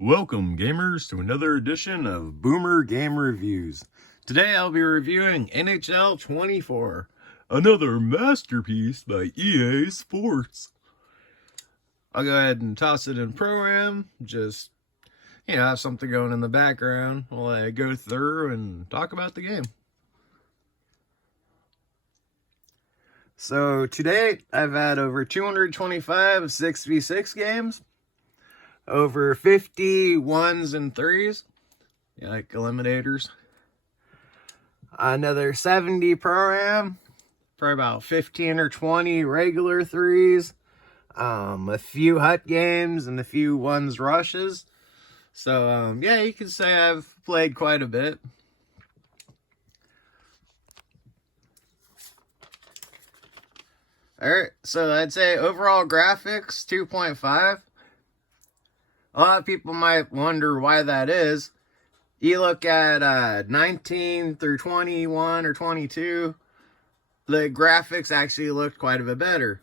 Welcome, gamers, to another edition of Boomer Game Reviews. Today I'll be reviewing NHL 24, another masterpiece by EA Sports. I'll go ahead and toss it in program, just, have something going in the background while I go through and talk about the game. So, to date, I've had over 225 6v6 games. Over 50 1s and 3s, like eliminators. Another 70 pro-am, for about 15 or 20 regular 3s. A few Hut games and a few 1s rushes. So, you can say I've played quite a bit. Alright, so I'd say overall graphics, 2.5. A lot of people might wonder why that is. You look at 19 through 21 or 22, the graphics actually looked quite a bit better.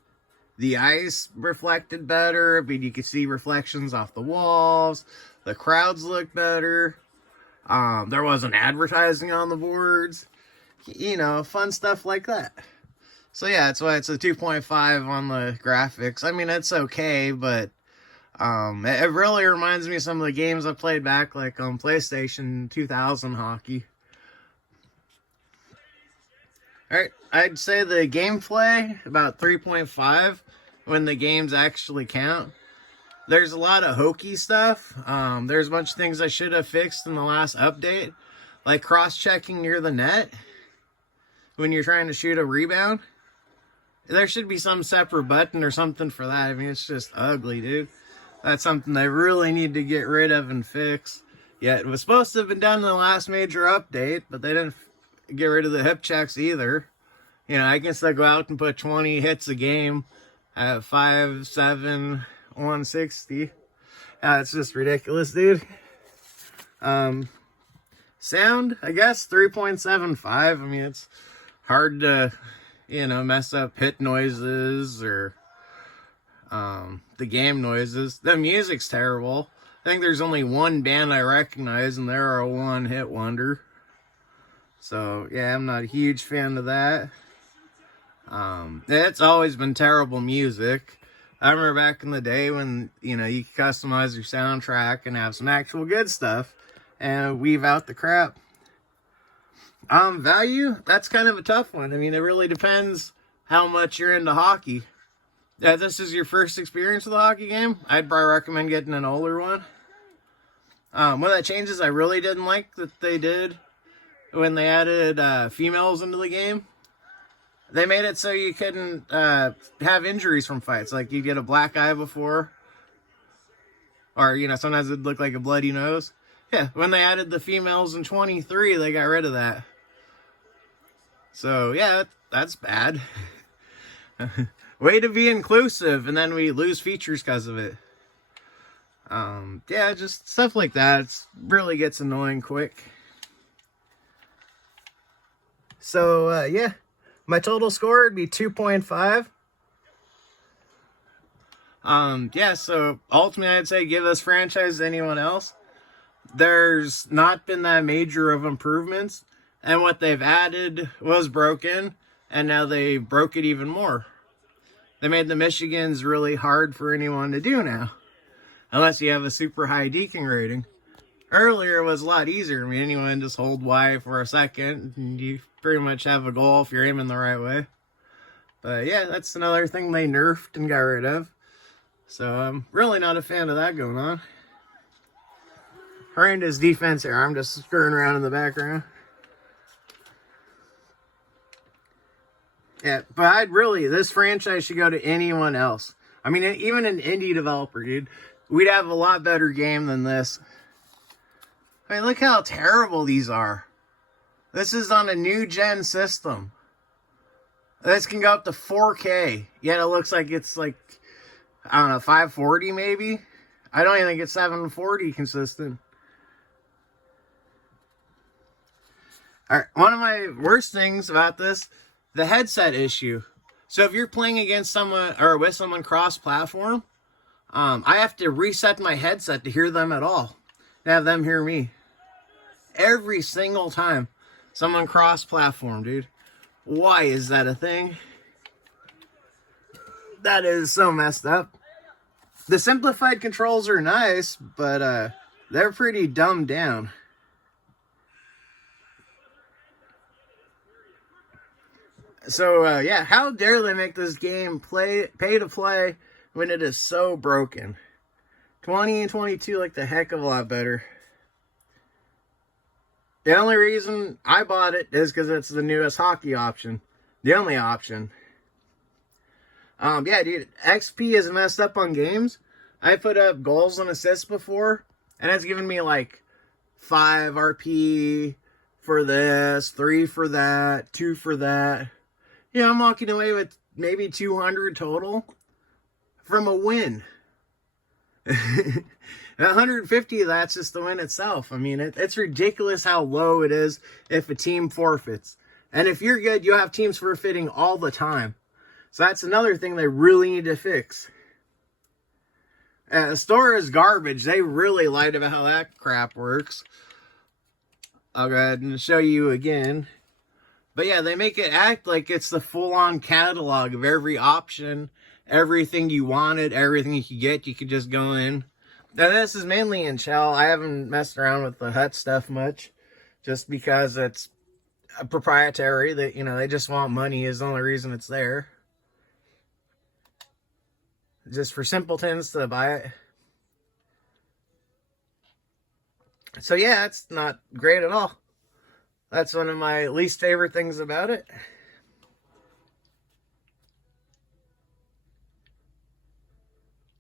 The ice reflected better, but you could see reflections off the walls. The crowds looked better. There wasn't advertising on the boards. Fun stuff like that. So yeah, that's why it's a 2.5 on the graphics. I mean, it's okay, but it really reminds me of some of the games I played back, like on PlayStation 2000 hockey. Alright, I'd say the gameplay, about 3.5 when the games actually count. There's a lot of hokey stuff. There's a bunch of things I should have fixed in the last update, like cross-checking near the net when you're trying to shoot a rebound. There should be some separate button or something for that. I mean, it's just ugly, dude. That's something they really need to get rid of and fix. Yeah, it was supposed to have been done in the last major update, but they didn't get rid of the hip checks either. I can still go out and put 20 hits a game at 5'7", 160. It's just ridiculous, dude. Sound, I guess, 3.75. I mean, it's hard to, mess up hit noises or the game noises. The music's terrible. I think there's only one band I recognize, and they're a one-hit wonder. So, yeah, I'm not a huge fan of that. It's always been terrible music. I remember back in the day when, you could customize your soundtrack and have some actual good stuff and weave out the crap. Value, that's kind of a tough one. I mean, it really depends how much you're into hockey. If this is your first experience with a hockey game, I'd probably recommend getting an older one. One of the changes I really didn't like that they did when they added females into the game, they made it so you couldn't have injuries from fights. Like, you'd get a black eye before, or, sometimes it'd look like a bloody nose. Yeah, when they added the females in 23, they got rid of that. So, yeah, that's bad. Way to be inclusive, and then we lose features because of it. Just stuff like that. It really gets annoying quick. So, my total score would be 2.5. So ultimately I'd say give this franchise to anyone else. There's not been that major of improvements, and what they've added was broken, and now they broke it even more. They made the Michigans really hard for anyone to do now, unless you have a super high deking rating. Earlier it was a lot easier. I mean, anyone just hold Y for a second, and you pretty much have a goal if you're aiming the right way. But yeah, that's another thing they nerfed and got rid of. So I'm really not a fan of that going on. Horrendous defense here. I'm just screwing around in the background. Yeah, but this franchise should go to anyone else. I mean, even an indie developer, dude. We'd have a lot better game than this. I mean, look how terrible these are. This is on a new gen system. This can go up to 4K. Yet it looks like it's like, I don't know, 540 maybe? I don't even think it's 740 consistent. Alright, one of my worst things about this, the headset issue. So if you're playing against someone or with someone cross-platform, I have to reset my headset to hear them at all, to have them hear me. Every single time someone cross-platform, dude. Why is that a thing? That is so messed up. The simplified controls are nice, but they're pretty dumbed down. So, yeah, how dare they make this game pay to play when it is so broken? 20 and 22 like the heck of a lot better. The only reason I bought it is because it's the newest hockey option. The only option. Yeah, dude, XP is messed up on games. I put up goals and assists before, and it's given me like 5 RP for this, 3 for that, 2 for that. Yeah, I'm walking away with maybe 200 total from a win. 150, that's just the win itself. I mean, it's ridiculous how low it is if a team forfeits. And if you're good, you have teams forfeiting all the time. So that's another thing they really need to fix. The store is garbage. They really lied about how that crap works. I'll go ahead and show you again. But yeah, they make it act like it's the full-on catalog of every option, everything you wanted, everything you could get, you could just go in. Now this is mainly in Chel. I haven't messed around with the Hut stuff much, just because it's a proprietary. That, you know, they just want money is the only reason it's there. Just for simpletons to buy it. So yeah, it's not great at all. That's one of my least favorite things about it.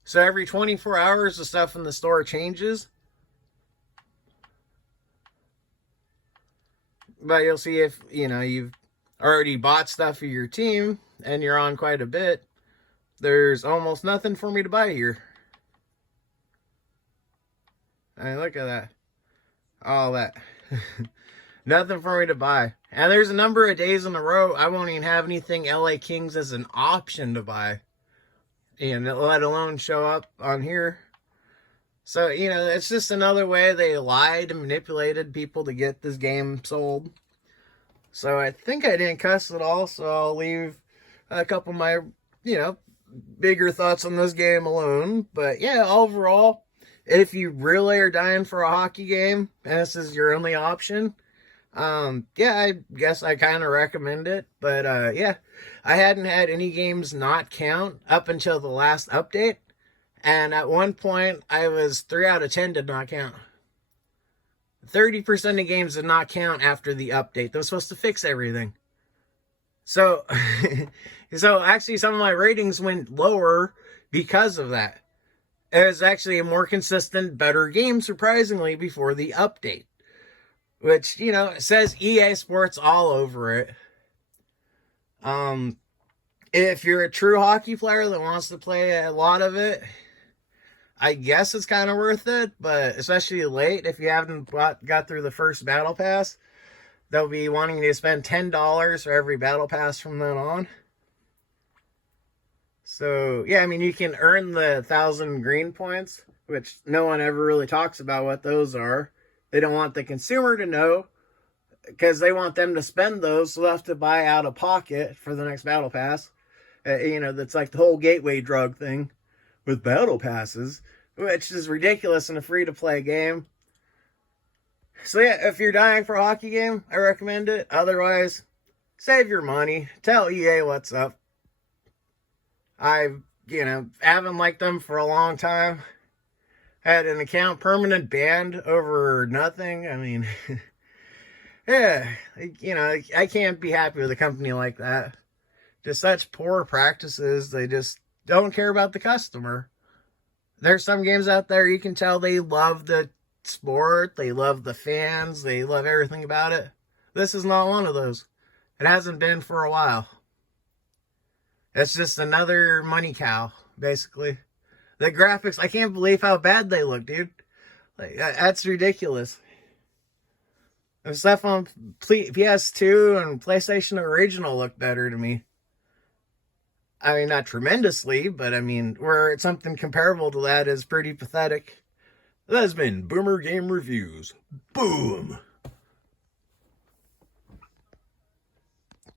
So every 24 hours, the stuff in the store changes. But you'll see if, you know, you've already bought stuff for your team and you're on quite a bit, there's almost nothing for me to buy here. I mean, look at that. All that. Nothing for me to buy. And there's a number of days in a row I won't even have anything LA Kings as an option to buy. And let alone show up on here. So, you know, it's just another way they lied and manipulated people to get this game sold. So I think I didn't cuss at all, so I'll leave a couple of my, you know, bigger thoughts on this game alone. But yeah, overall, if you really are dying for a hockey game, and this is your only option, yeah, I guess I kind of recommend it. But yeah, I hadn't had any games not count up until the last update. And at one point, I was 3 out of 10 did not count. 30% of games did not count after the update. They were supposed to fix everything. So, so actually some of my ratings went lower because of that. It was actually a more consistent, better game, surprisingly, before the update. Which, you know, says EA Sports all over it. If you're a true hockey player that wants to play a lot of it, I guess it's kind of worth it, but especially late, if you haven't got through the first battle pass, they'll be wanting you to spend $10 for every battle pass from then on. So, yeah, I mean, you can earn the 1,000 green points, which no one ever really talks about what those are. They don't want the consumer to know, because they want them to spend those, so they'll have to buy out of pocket for the next battle pass. You know, that's like the whole gateway drug thing with battle passes, which is ridiculous in a free-to-play game. So yeah, if you're dying for a hockey game, I recommend it. Otherwise, save your money. Tell EA what's up. I, you know, haven't liked them for a long time. Had an account permanent banned over nothing. I mean, yeah, you know, I can't be happy with a company like that. Just such poor practices. They just don't care about the customer. There's some games out there you can tell they love the sport, they love the fans, they love everything about it. This is not one of those. It hasn't been for a while. It's just another money cow, basically. The graphics, I can't believe how bad they look, dude. Like, that's ridiculous. The stuff on PS2 and PlayStation Original looked better to me. I mean, not tremendously, but I mean, where something comparable to that is pretty pathetic. That has been Boomer Game Reviews. Boom!